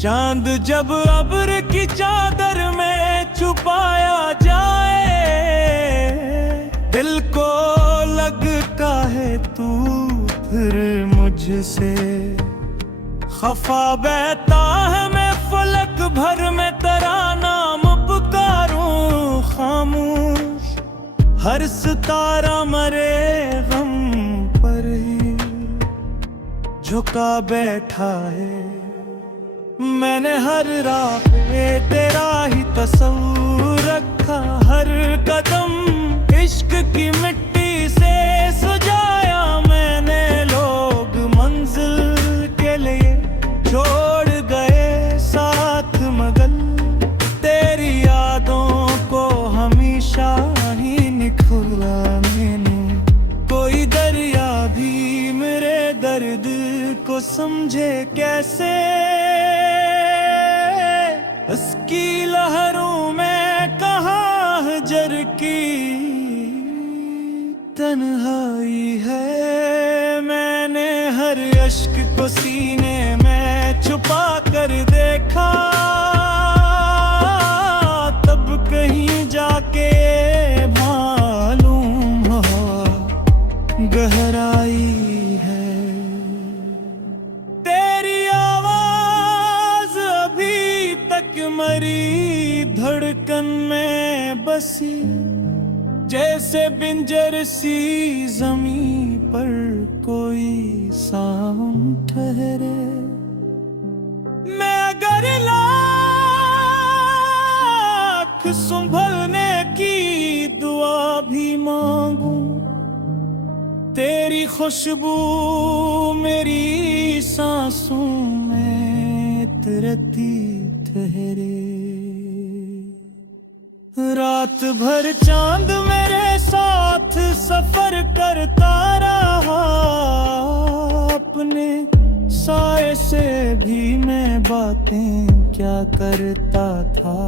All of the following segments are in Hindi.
चांद जब अब्र की चादर में छुपाया जाए, दिल को लगता है तू फिर मुझसे खफा बहता है। मैं फलक भर में तेरा नाम पुकारूं, खामोश हर सितारा मरे गम पर ही झुका बैठा है। मैंने हर राह पे तेरा ही तस्वूर रखा, हर कदम इश्क की मिट्टी से सजाया मैंने। लोग मंजिल के लिए छोड़ गए साथ, मगर तेरी यादों को हमेशा ही निखुराने। कोई दरिया भी मेरे दर्द को समझे कैसे, उसकी लहरों में कहाँ हजर की तन्हाई है। मैंने हर अश्क को सीने में छुपा कर देखा, तब कहीं जाके मालूम हुआ गहराई है। तेरी आवाज अभी तक मरी धड़कन में बसी, जैसे बिंजर सी जमीन पर कोई सांप ठहरे। मैं अगर लाख संभलने की दुआ भी मांगू, तेरी खुशबू मेरी सांसों में तरती ठहरे। रात भर चांद मेरे साथ सफर करता रहा, अपने साए से भी मैं बातें क्या करता था।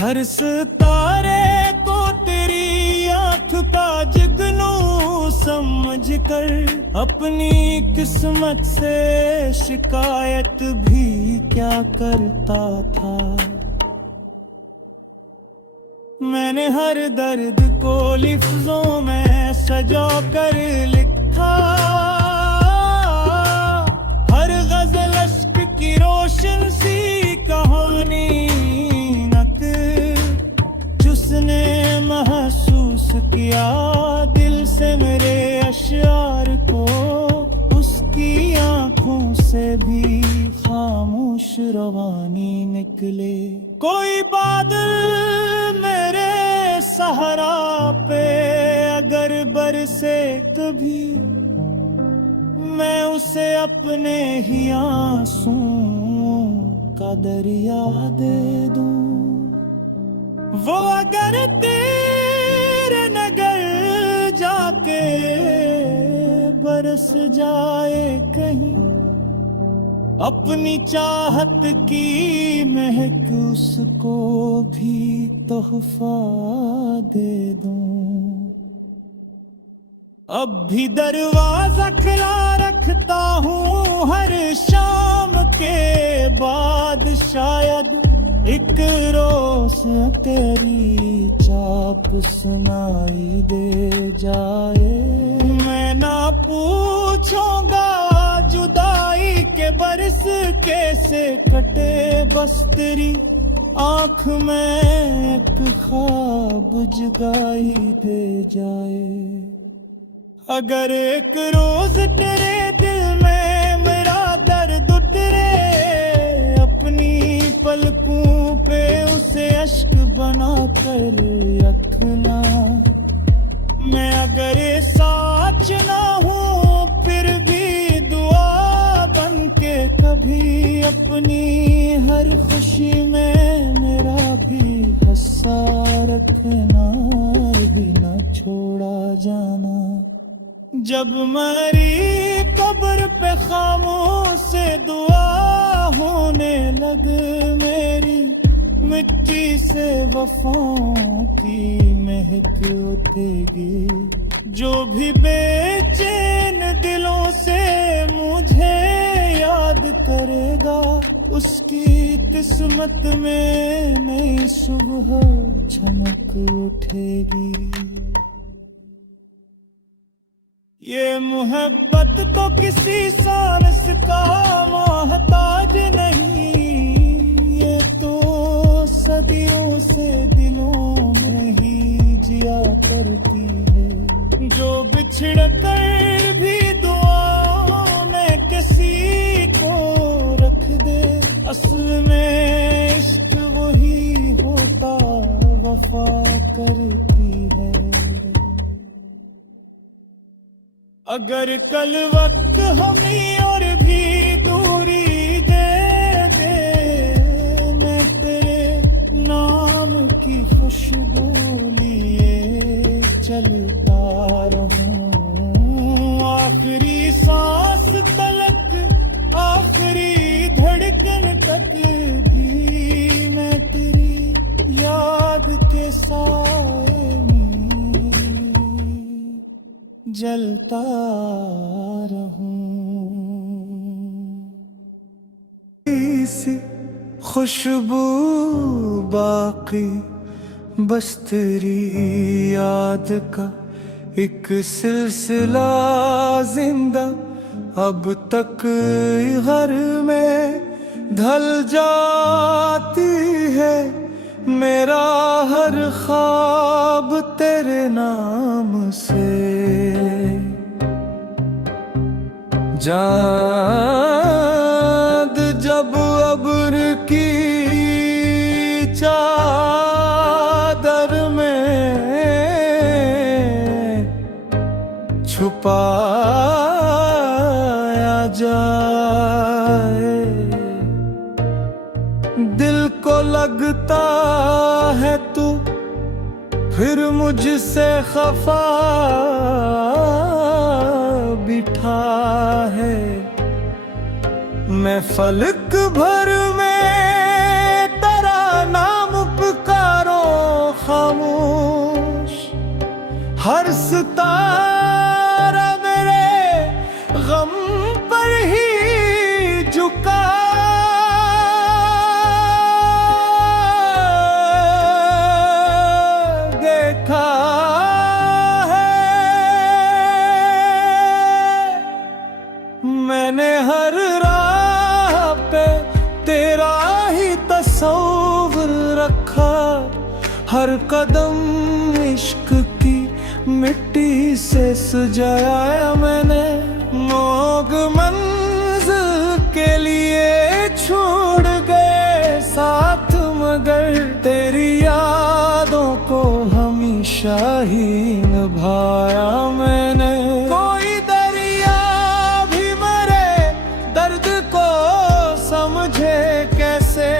हर सितारे को तेरी आँख का जुगनू समझकर अपनी किस्मत से शिकायत भी क्या करता था। मैंने हर दर्द को लिफ्ज़ों में सजा कर लिखा, हर गज़ल अश्क की रोशन सी कहानी। नक जिसने महसूस किया दिल से मेरे अशआर को, उसकी आँखों से भी खामोश रवानी निकले। कोई बादल मेरे सहारा पे अगर बरसे कभी, मैं उसे अपने ही आंसुओं का दरिया दे दूं। वो अगर तेरे नगर जाके बरस जाए कहीं, अपनी चाहत की महक उसको भी तोहफा दे दूं। अब भी दरवाजा खुला रखता हूँ हर शाम के बाद, शायद एक रोज तेरी चाप सुनाई दे जाए। मैं ना पूछूंगा जुदाई के बरस कैसे कटे, बस तेरी आँख में एक ख्वाब जगाई दे जाए। अगर एक रोज तेरे दिल में मेरा दर्द उतरे, अपनी पलकों पे उसे अश्क बना कर रखना। मैं अगर साच ना हूँ फिर भी दुआ बन के कभी अपनी हर खुशी में मेरा भी हिस्सा रखना, भी ना छोड़ा जाना। जब मेरी कब्र पे खामोश से दुआ होने लग, मेरी मिट्टी से वफाओं की महक उठेगी। जो भी बेचैन दिलों से मुझे याद करेगा, उसकी किस्मत में नई सुबह चमक उठेगी। ये मोहब्बत तो किसी सांस का मोहताज नहीं, ये तो सदियों से दिलों में ही जिया करती है। जो बिछड़ कर भी दुआओं में किसी को रख दे, असल में इश्क वही होता वफा करती है। अगर कल वक्त हमें और भी दूरी दे दे, मैं तेरे नाम की खुशबू लिए चलता रहूं। आखिरी सांस तलक, आखिरी धड़कन तक भी मैं तेरी याद के साए में जलता रहूं। सी खुशबू बाकी बस तेरी याद का एक सिलसिला जिंदा, अब तक घर में ढल जाती है। मेरा हर ख्वाब तेरे नाम से चाँद जब अब्र की चादर में छुपाया जाए, दिल को लगता है तू फिर मुझसे खफा बिठा है। मैं फलक भर में तेरा नाम पुकारो खामोश, हर सितारा मेरे गम पर ही झुका। देखा है मैंने हर राह पे तेरा ही तस्वीर रखा, हर कदम इश्क की मिट्टी से सजाया मैंने। लोग मंजिल के लिए छोड़ गए साथ, मगर तेरी यादों को हमेशा ही निभाया मैंने। कोई दरिया भी मरे दर्द को समझे कैसे,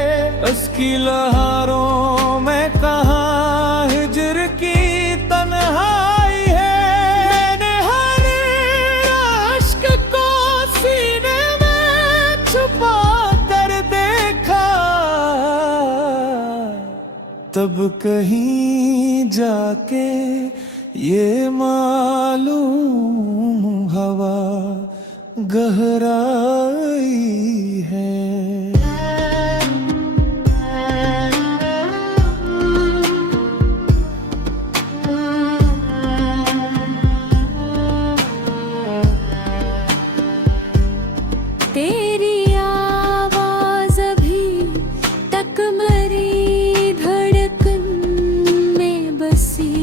उसकी लहरों में कहाँ हिज्र की तन्हाई है। मैंने हर अश्क को सीने में छुपा कर देखा, तब कहीं जाके ये मालूम हवा गहराई है। तेरी आवाज अभी तक मेरी धड़कन में बसी,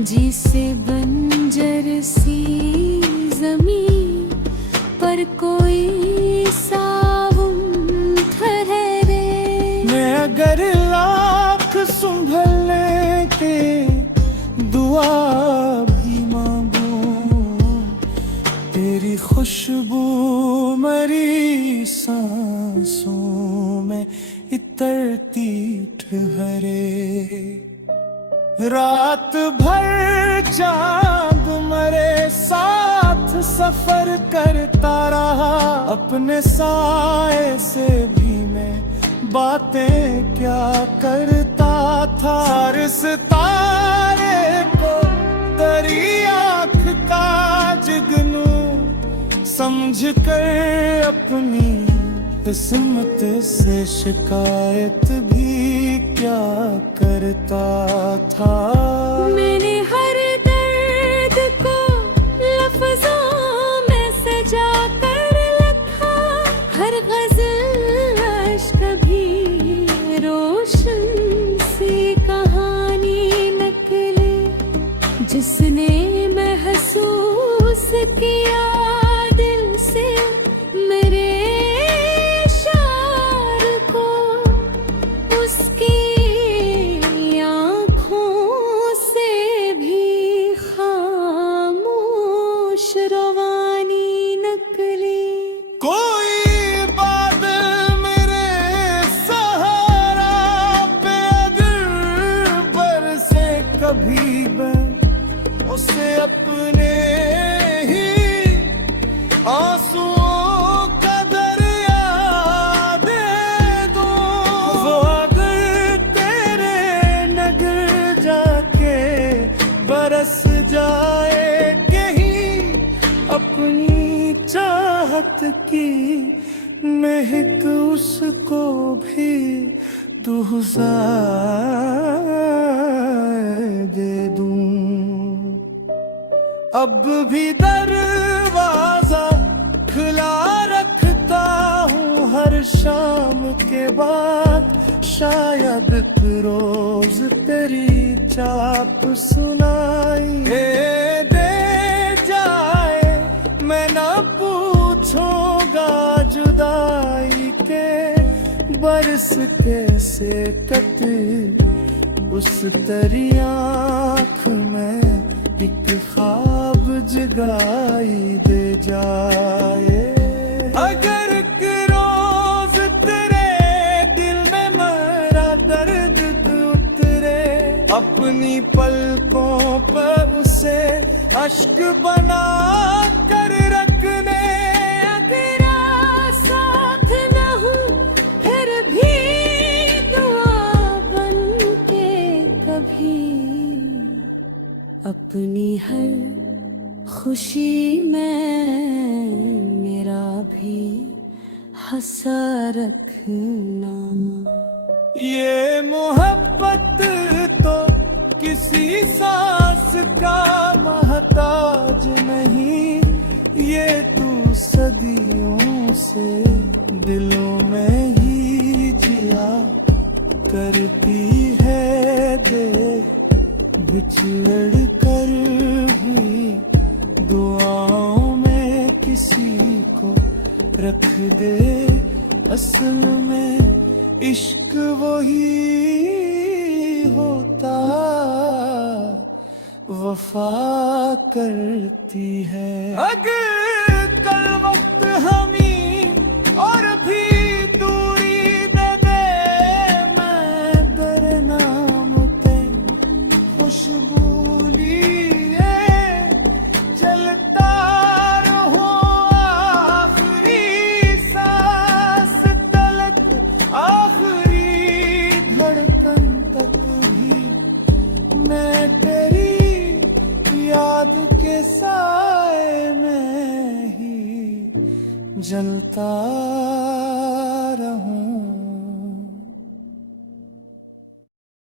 जिसे बंजर सी जमीन पर कोई सावुन ठहरे। मैं अगर लाख संभलने के दुआ भी मांगूं, तेरी खुशबू मेरी सांसों में इतरती ठहरे। रात भर चांद मेरे साथ सफर करता रहा, अपने साए से भी मैं बातें क्या करता था। हर सितारे को तेरी आँख का जुगनू समझ कर अपनी किस्मत से शिकायत भी क्या करता था। मैंने हर दर्द को लफ्जों में सजा कर लिखा, हर गजल अश्क भी रोशन सी कहानी नकले, जिसने महसूस किया दिल से मेरे शार को, उसकी आँखों से भी खामोश रवानी नकली। कोई बात मेरे सहारा पे अगर बरसे कभी मैं उसे अपने ही आंसुओं का दरिया दे दूं। वो अगर तेरे नगर जाके बरस जाए कहीं, अपनी चाहत की महक उसको भी दुहज़ाए दे दूं। अब भी दरवाजा खुला रखता हूँ हर शाम के बाद, शायद रोज तेरी चाप सुनाई दे जाए। मैं ना पूछूंगा जुदाई के बरस कैसे कटे, उस तेरी आँख में एक ख्वाब जगाई दे जाए। अगर एक रोज तेरे दिल में मेरा दर्द उतरे, अपनी पलकों पर उसे अश्क बना कर रखने। अगर साथ न हूँ फिर भी दुआ बन के कभी, अपनी हर खुशी में मेरा भी हंसा रखना। ये मोहब्बत तो किसी सांस का मोहताज नहीं, ये तू सदियों से दिलों में ही जिया करती है। दे बिछड़ कर भी दुआओं में किसी को रख दे, असल में इश्क वही होता वफा करती है। अगर कल वक्त हमी और भी दूरी दे दे, मैं तेरे नाम पे खुशबू लिए चलता रहूं आखिरी सांस तलक, आखिरी धड़कन तक भी मैं तेरी याद के साए में ही जलता